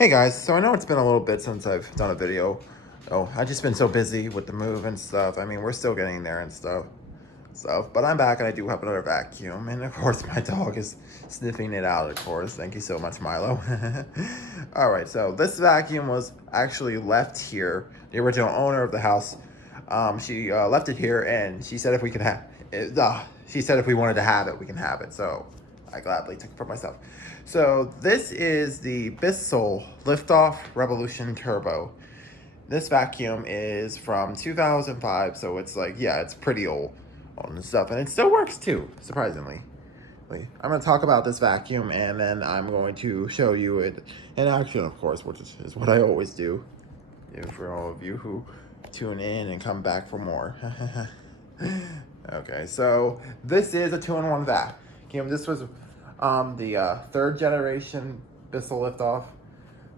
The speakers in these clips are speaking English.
Hey guys, so I know it's been a little bit since I've done a video. Oh, I've just been so busy with the move and stuff. I mean, we're still getting there and stuff. But I'm back and I do have another vacuum. And of course, my dog is sniffing it out, of course. Thank you so much, Milo. All right, so this vacuum was actually left here. The original owner of the house, she left it here and she said if we could have it, she said if we wanted to have it, we can have it. So I gladly took it for myself. So this is the Bissell Liftoff Revolution Turbo. This vacuum is from 2005, so it's like, yeah, it's pretty old and stuff, and it still works too, surprisingly. I'm going to talk about this vacuum, and then I'm going to show you it in action, of course, which is what I always do, for all of you who tune in and come back for more. Okay, so this is a 2-in-1 vacuum. This was the third generation Bissell Liftoff.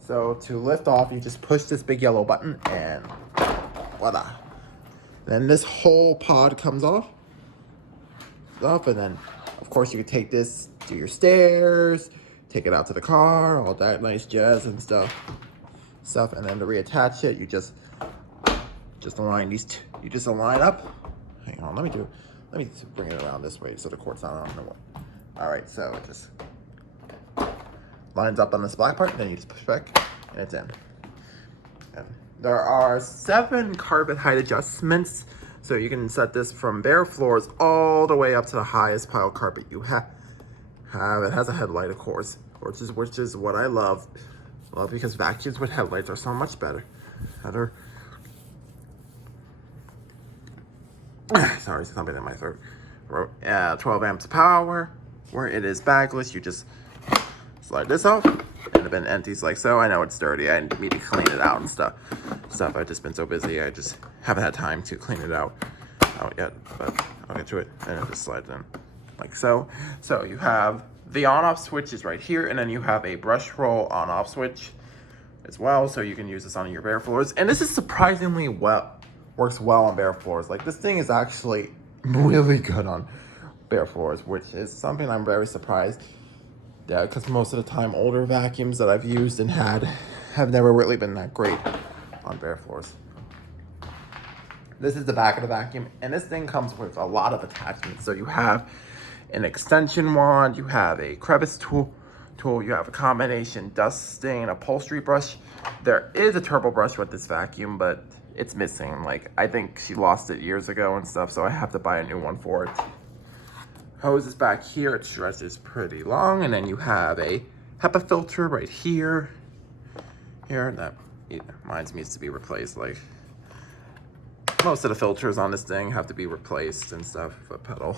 So to lift off, you just push this big yellow button and voila. Then this whole pod comes off, and then of course you can take this to your stairs, take it out to the car, all that nice jazz and stuff. And then to reattach it, you just align these two. You just align up. Hang on, let me bring it around this way so the cord's not on the way. All right, so it just lines up on this black part, then you just push back, and it's in. And there are 7 carpet height adjustments, so you can set this from bare floors all the way up to the highest pile carpet you have. It has a headlight, of course, which is what I love. Because vacuums with headlights are so much better. Sorry, something in my throat. 12 amps of power. Where it is bagless, you just slide this off, and the bin empties like so. I know it's dirty. I need to clean it out and stuff. I've just been so busy. I just haven't had time to clean it out yet. But I'll get to it, and it just slides in like so. So you have the on-off switch is right here, and then you have a brush roll on-off switch as well. So you can use this on your bare floors, and this is surprisingly works well on bare floors. Like this thing is actually really good on bare floors, which is something I'm very surprised. Yeah, because most of the time older vacuums that I've used and had have never really been that great on bare floors. This is the back of the vacuum, and this thing comes with a lot of attachments. So you have an extension wand, you have a crevice tool, you have a combination dust stain upholstery brush. There is a turbo brush with this vacuum, but it's missing. Like, I think she lost it years ago and stuff, so I have to buy a new one for it. Hose is back here. It stretches pretty long, and then you have a HEPA filter right here. That mine needs to be replaced. Like most of the filters on this thing have to be replaced and stuff. Foot pedal.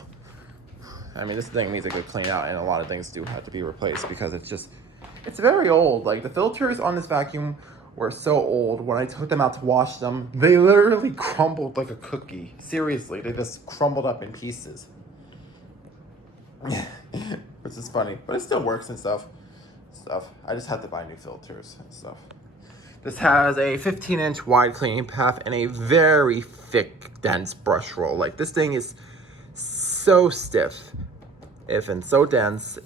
I mean, this thing needs a good clean out, and a lot of things do have to be replaced because it's very old. Like the filters on this vacuum were so old. When I took them out to wash them, they literally crumbled like a cookie. Seriously, they just crumbled up in pieces. Which is funny, but it still works and stuff. I just had to buy new filters and stuff. This has a 15-inch wide cleaning path and a very thick, dense brush roll. Like this thing is so stiff, and so dense,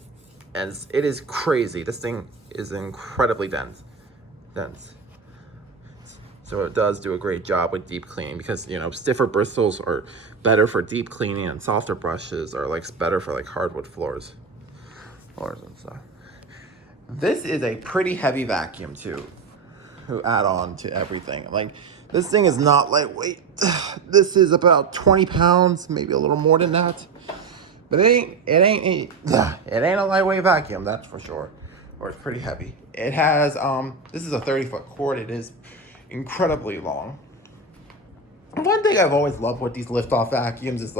and it is crazy. This thing is incredibly dense. So it does do a great job with deep cleaning because, stiffer bristles are better for deep cleaning and softer brushes are better for hardwood floors and stuff. This is a pretty heavy vacuum too, to add on to everything. Like this thing is not lightweight. This is about 20 pounds, maybe a little more than that. But it ain't a lightweight vacuum, that's for sure. Or it's pretty heavy. It has this is a 30-foot cord. It is incredibly long. One thing I've always loved with these liftoff vacuums is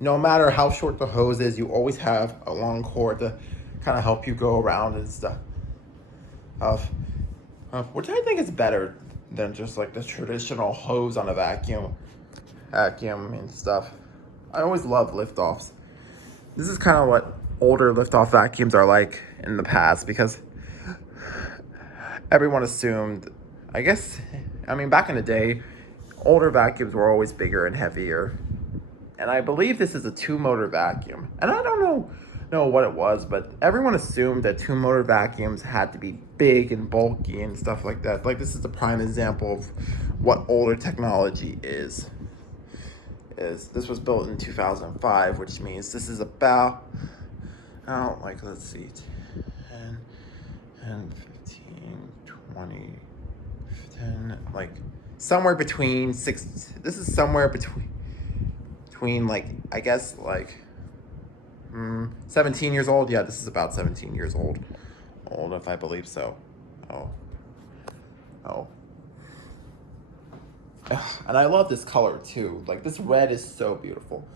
no matter how short the hose is, you always have a long cord to kind of help you go around and stuff. Which I think is better than just the traditional hose on a vacuum and stuff. I always love liftoffs. This is kind of what older liftoff vacuums are like in the past because everyone assumed, back in the day, older vacuums were always bigger and heavier. And I believe this is a 2-motor vacuum. And I don't know know what it was, but everyone assumed that two motor vacuums had to be big and bulky and stuff like that. Like, this is a prime example of what older technology is. This was built in 2005, which means this is about, let's see, 10, 15, 20, 10, like somewhere between this is somewhere between like, I guess like 17 years old. Yeah, this is about 17 years old, if I believe so. Oh. And I love this color too. Like, this red is so beautiful.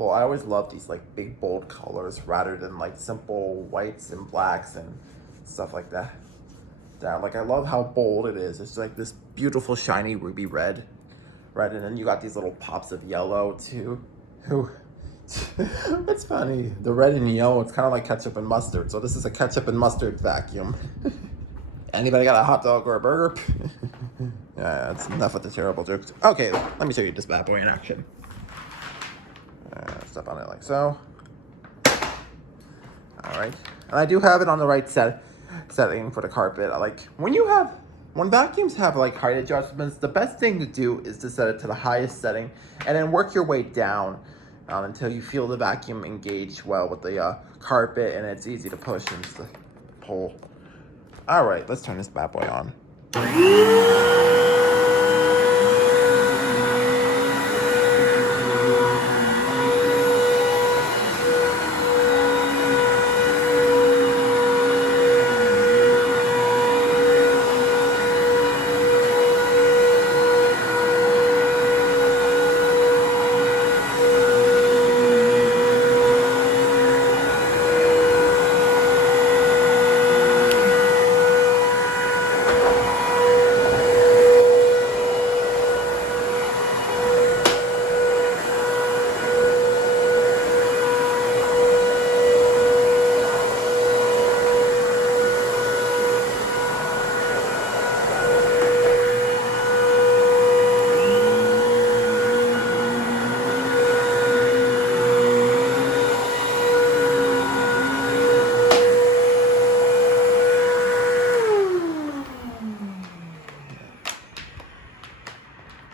I always love these like big bold colors rather than like simple whites and blacks and stuff like that. Like, I love how bold it is. It's like this beautiful shiny ruby red, and then you got these little pops of yellow too. It's funny. The red and yellow, it's kind of like ketchup and mustard. So this is a ketchup and mustard vacuum. Anybody got a hot dog or a burger? Yeah, that's enough with the terrible jokes. Okay, let me show you this bad boy in action. Step on it like so. All right, and I do have it on the right setting for the carpet. When vacuums have like height adjustments, the best thing to do is to set it to the highest setting and then work your way down until you feel the vacuum engage well with the carpet and it's easy to push and pull. All right, let's turn this bad boy on.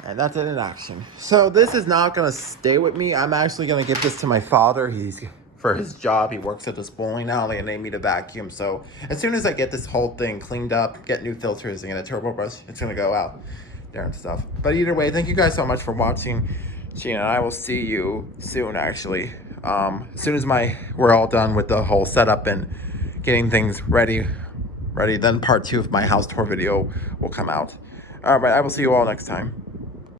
And that's it in action. So this is not gonna stay with me. I'm actually gonna give this to my father. For his job, he works at this bowling alley and they need a vacuum. So as soon as I get this whole thing cleaned up, get new filters and get a turbo brush, it's gonna go out there and stuff. But either way, thank you guys so much for watching. Gina and I will see you soon, actually. As soon as we're all done with the whole setup and getting things ready, then part 2 of my house tour video will come out. All right, I will see you all next time.